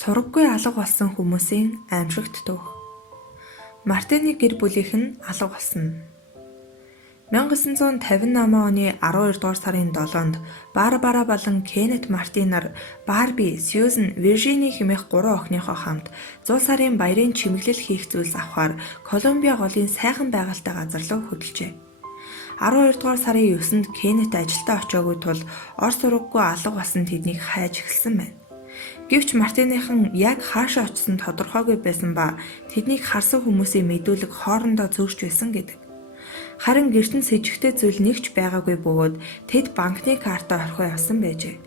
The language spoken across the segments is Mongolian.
Сураггүй алга болсон хүмүүсийн аимшигт түүх. Мартины гэр бүлийнх нь алга болсон. 1958 оны 12 дугаар сарын 7-нд Барбара болон Кеннет Мартинаар Барби, Сьюзен, Виржини хэмээх 3 охиныхоо хамт 100 сарын баярын чимэглэл хийх зүйлс авахар Колумбиа голын сайхан байгальтай газар руу хөдөлжээ. 12 дугаар сарын 9-нд Кеннет ажилдаа очиагүй тул ор сураггүй алга болсон тэднийг хайж эхэлсэн байна. Гэвч Мартиныхан яг хаашаа очсон тодорхойгүй байсан ба тэднийг харсан хүмүүсийн мэдүүлэг хоорондоо зөрж байсан гэдэг. Харин гэртэн с ижигтэй зүйл нэгч байгаагүй бөгөөд тэд банкны картаа орхио явсан байжээ.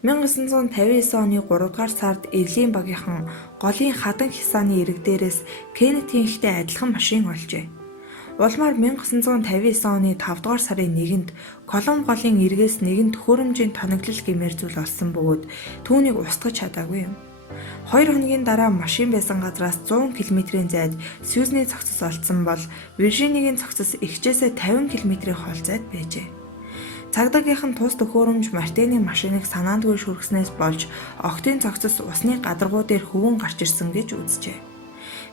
1959 оны 3 дугаар сард Эрлийн багийнхан голын хадан хясааны ирэг дээрээс Кеннетийн ихтэй адилхан машин олжээ. Улмаар 1959 оны 5 дугаар сарын 1-нд Колумб голын эргээс нэгэн төхөөрөмжийн тоноглол гэмээр зүйл олсон бөгөөд түүнийг устгаж чадаагүй юм. 2 хоногийн дараа машин байсан газраас 100 км-ийн зайд Сьюзны цогцос олдсон бол Виржинигийн цогцос эгчээсээ 50 км-ийн хол зайд байжээ. Цагдаагийнхан тус төхөөрөмж Мартины машиныг санаандгүй шүргснээс болж октын цогцос усны гадаргуу дээр хөвөн гарч ирсэн гэж үзжээ.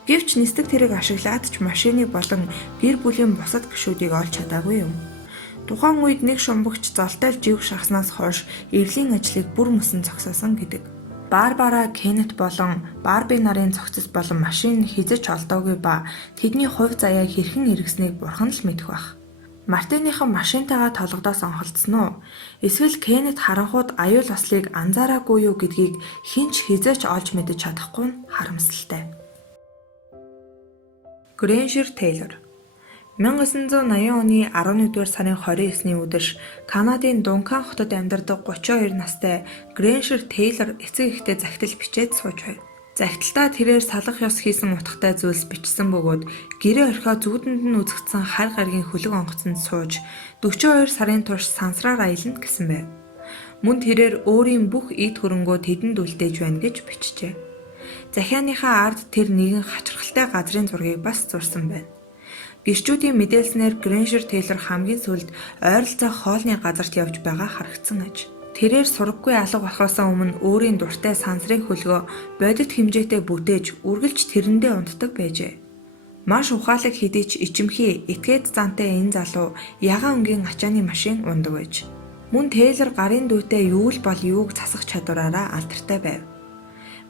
Гэвч нисдэг тэрэг ашиглаад ч машины болон гэр бүлийн бусад гишүүдийг олж чадаагүй юм. Тухайн үед нэг шумбагч золтой жив шахснаас хойш Эрлийн ажлыг бүр мөсөн зогсоосон гэдэг. Барбара, Кеннет болон Барби нарын цогцос болон машин хизэж олдоогүй ба тэдний хувь заяа хэрхэн эргэснийг бурхан л мэдэх байх. Мартиныхан машинтайгаа толгодоос онхолдсон уу? Эсвэл Кеннет харанхууд аюул ослыг анзаараагүй юу гэдгийг хинч хизээч олж мэдэж чадахгүй нь харамсалтай. Грэншир Тейлор 1980 оны 11-р сарын 29-ний өдөр Канадын Дункан хотод амьдардаг 32 настай Грэншир Тейлор эцэг эхтэй захидал бичээд сууж байв. Захидалтаа тэрээр салах ёс хийсэн утгатай зүйлс бичсэн бөгөөд гэрээ орхио зүудэнд нь үзэгдсэн хар гаргийн хөлөг онгоцонд сууж 42 сарын турш сансраар аялна гэсэн байв. Мөн тэрээр өөрийн бүх эд хөрөнгөө тэдэнд үлдээж байна гэж бичжээ. Захианыхаа ард тэр нэгэн хачирхалтай газрын зургийг бас зурсан байна. Гэрчүүдийн мэдээлснээр Грэншир Тейлор хамгийн сүүлд ойролцоо хоолны газарт явж байгаа харагдсан аж. Тэрээр сураггүй алга болохоос өмнө өөрийн дуртай сансрын хөлгөө бодит хэмжээтэй бүтээж үргэлж тэрэндээ унтдаг байжээ. Маш ухаалаг хэдий ч ичимхий, этгээд зантай энэ залуу ягаан өнгийн ачааны машин ундаг байж. Мөн Тейлор гарын дүүтэй юу л бол юуг засах чадвараараа алдартай байв.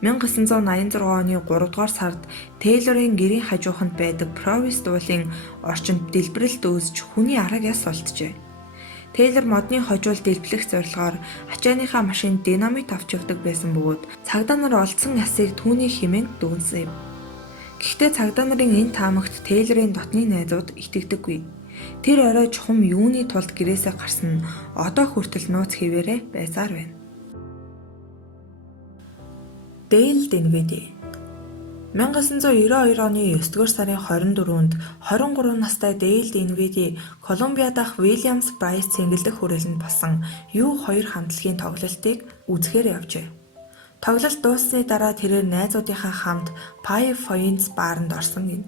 1986 оны 3 дугаар сард Тейлорын гэрийн хажууханд байдаг Провис дуулын орчинд дэлбэрэлт үүсч хүний арга яс олджээ. Тейлор модны хожуул дэлбэлэх зорилгоор ачааныхаа машинд динамит авч явдаг байсан бөгөөд цагдаа нар олдсон ясыг түүний хэмээн дүгнсэн юм. Гэхдээ цагдаа нарын энэ таамагт Тейлорын дотны найзууд итгэдэггүй. Тэр орой чухам юуны тулд гэрээсээ гарсан нь одоо хүртэл нууц хэвээрээ байсаар байна. Дейл Динвиди 1992 оны 9-р сарын 24-нд 23 настай Дейл Динвиди Колумбиа дахь Уильямс Брайс цэнгэлдэх хүрээлэнд болсон U2 хамтлагийн тоглолтыг үзэхээр явжээ. Тоглолт дууссаны дараа тэрээр найзуудынхаа хамт Five Points бааранд орсон гин.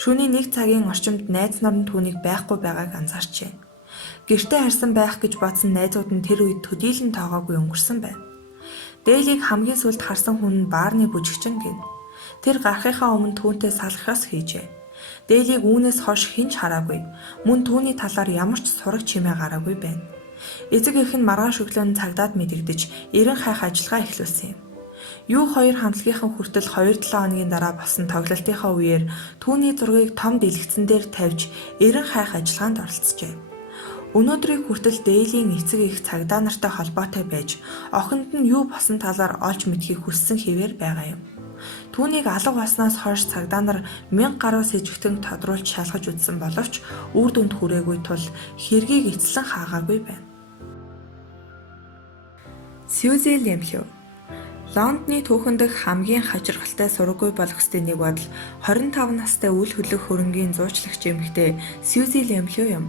Шөнийн 1 цагийн орчимд найз нар нь түүнийг байхгүй байгааг анзаарчээ. Гэртээ харсан байх гэж бодсон найзууд нь тэр үед төдийлөн тоогоогүй өнгөрсөн байна. Дейлийг хамгийн сүүлд харсан хүн нь баарны бүжигчин гин. Тэр гарахынхаа өмнө түүнтэй салах ёс хийжээ. Дейлийг үүнээс хойш хэн ч хараагүй. Мөн түүний талаар ямар ч сураг чимээ гараагүй байна. Эцэг эх нь маргааш өглөө нь цагдаад мэдэгдэж, эрен хайх ажиллагаа эхлүүлсэн юм. U2 хамтлагийнхан хүртэл 2-7 хоногийн дараа болсон тоглолтынхаа үеэр түүний зургийг том дэлгэцэн дээр тавьж, эрен хайх ажиллагаанд оролцжээ. Өнөөдрийг хүртэл Дейлийн эцэг эх цагдаа нартай холбоотой байж, охинд нь юу болсон талаар олж мэдхийг хүссэн хэвээр байгаа юм. Түүнийг алга болсноос хойш цагдаа нар 1000 гаруй сэжигтэн тодруулж шалгаж үзсэн боловч үр дүнд хүрээгүй тул хэргийг эцлэн хаагаагүй байна. Сьюзи Лемхиу Лондоны түүхэн дэх хамгийн хачирхалтай сураггүй болох ёстой нэг бодол 25 настай үл хөлөх хөрөнгийн зуучлагч эмэгтэй Сьюзи Лемхиу юм.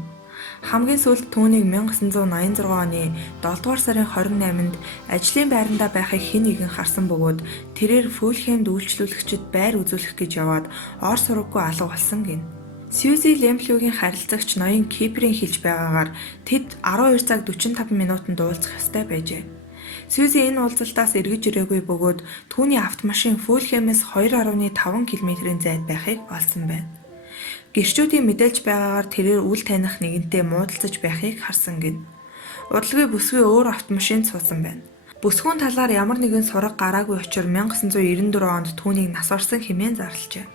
Хамгийн сүүлд түүнийг 1986 оны 7 дугаар сарын 28-нд ажлын байрандаа байхыг хэн нэгэн харсан бөгөөд тэрээр Фулхэмд үйлчлүүлэгчид байр үзүүлэх гэж яваад ор сураггүй алга болсон гин. Сьюзи Лемхиугийн харилцагч ноён Киперийн хэлж байгаагаар тэд 12 цаг 45 минутанд уулзах ёстой байжээ. Сьюзи энэ уулзалтаас эргэж ирээгүй бөгөөд түүний автомашин Фулхэмээс 2.5 км-ийн зайд байхыг олсон байна. Гэрчүүдийн мэдээлж байгаагаар тэрээр үл таних нэгэнтэй муудалцаж байхыг харсан гин. Удалгүй бүсгүй өөр автомашинд суусан байна. Бүсгүйн талаар ямар нэгэн сураг гараагүй учраа 1994 онд түүнийг нас орсон хэмээн зарлажээ.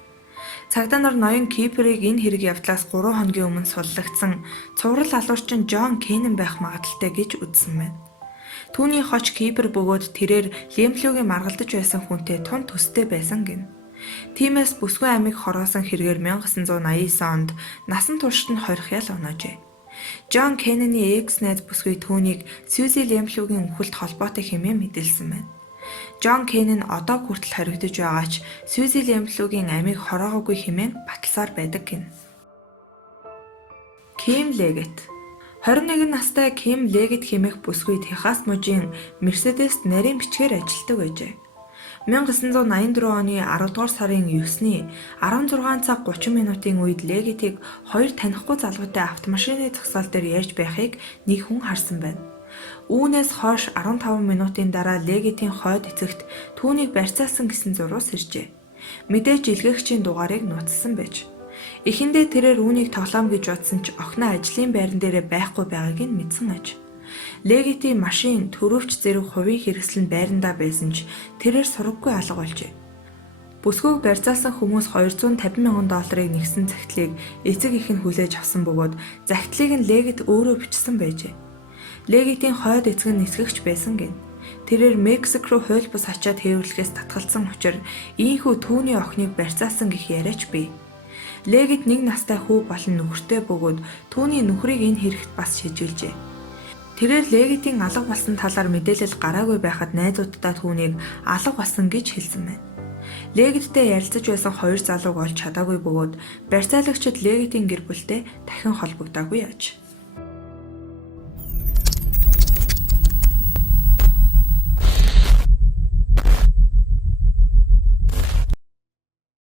Цагдаа нар ноён Киперийг энэ хэрэг явдлаас 3 хоногийн өмнө суллагдсан цуврал алуурчин Джон Кеннон байх магадaltaй гэж үзсэн байна. Түүний хоч Кипер бөгөөд тэрээр Лемплүүгийн маргалдаж байсан хүнтэй тун төстэй байсан гин. Тиймээс бүсгүй амийг хороосон хэрэгээр 1989 онд насан туршид нь хорих ял оноожээ. Джон Кенноны экс найз бүсгүй түүнийг Сьюзи Лемплүүгийн үхэлд холбоотой хэмээн мэдээлсэн байна. Джон Кеннон одоо хүртэл хоригдож байгаа ч Сьюзи Лемплүүгийн амийг хороогүй хэмээн баталсаар байдаг гин. Ким Легет 21 настай Ким Легет хэмээх бүсгүй Техас мужийн Мерседест нарийн бичгээр ажилладаг байжээ. 1984 оны 10 дугаар сарын 9-ний 16 цаг 30 минутын үед Легетийг хоёр танихгүй залуутай автомашины зогсоол дээр ярьж байхыг нэг хүн харсан байна. Үүнээс хойш 15 минутын дараа Легетийн хойд эцэгт түүнийг барьцаасан гэсэн зурвас иржээ. Мэдээж илгээгчийн дугаарыг нууцсан байж. Эхэндээ тэрээр үүнийг тоглоом гэж бодсон ч охиноо ажлын байран дээр байхгүй байгааг нь мэдсэн аж. Легетийн машин төрөвч зэрэг хувийн хэрэгсэл нь байрандаа байсан ч тэрээр сураггүй алга болжээ. Бүсгүйг барьцаасан хүмүүс $250,000 нэгсэн захидлыг эцэг их нь хүлээж авсан бөгөөд захидлыг нь Легет өөрөө бичсэн байжээ. Легетийн хойд эцэг нь нисгэгч байсан гин. Тэрээр Мексик руу хууль бус ачаад хэвлэхээс татгалцсан учраас ийхүү түүний охиныг барьцаасан гэх яриач бий. Легет нэг настай хүү болон нөхөртэй бөгөөд түүний нөхрийг энэ хэрэгт бас шижилжээ. Тэрээр Легетийн алга болсон талаар мэдээлэл гараагүй байхад найзуудтай түүнийг алга болсон гэж хэлсэн байна. Легеттэй ярилцаж байсан хоёр залууг олж чадаагүй бөгөөд барьцаалагчид Легетийн гэр бүлтэй дахин холбогдоогүй аж.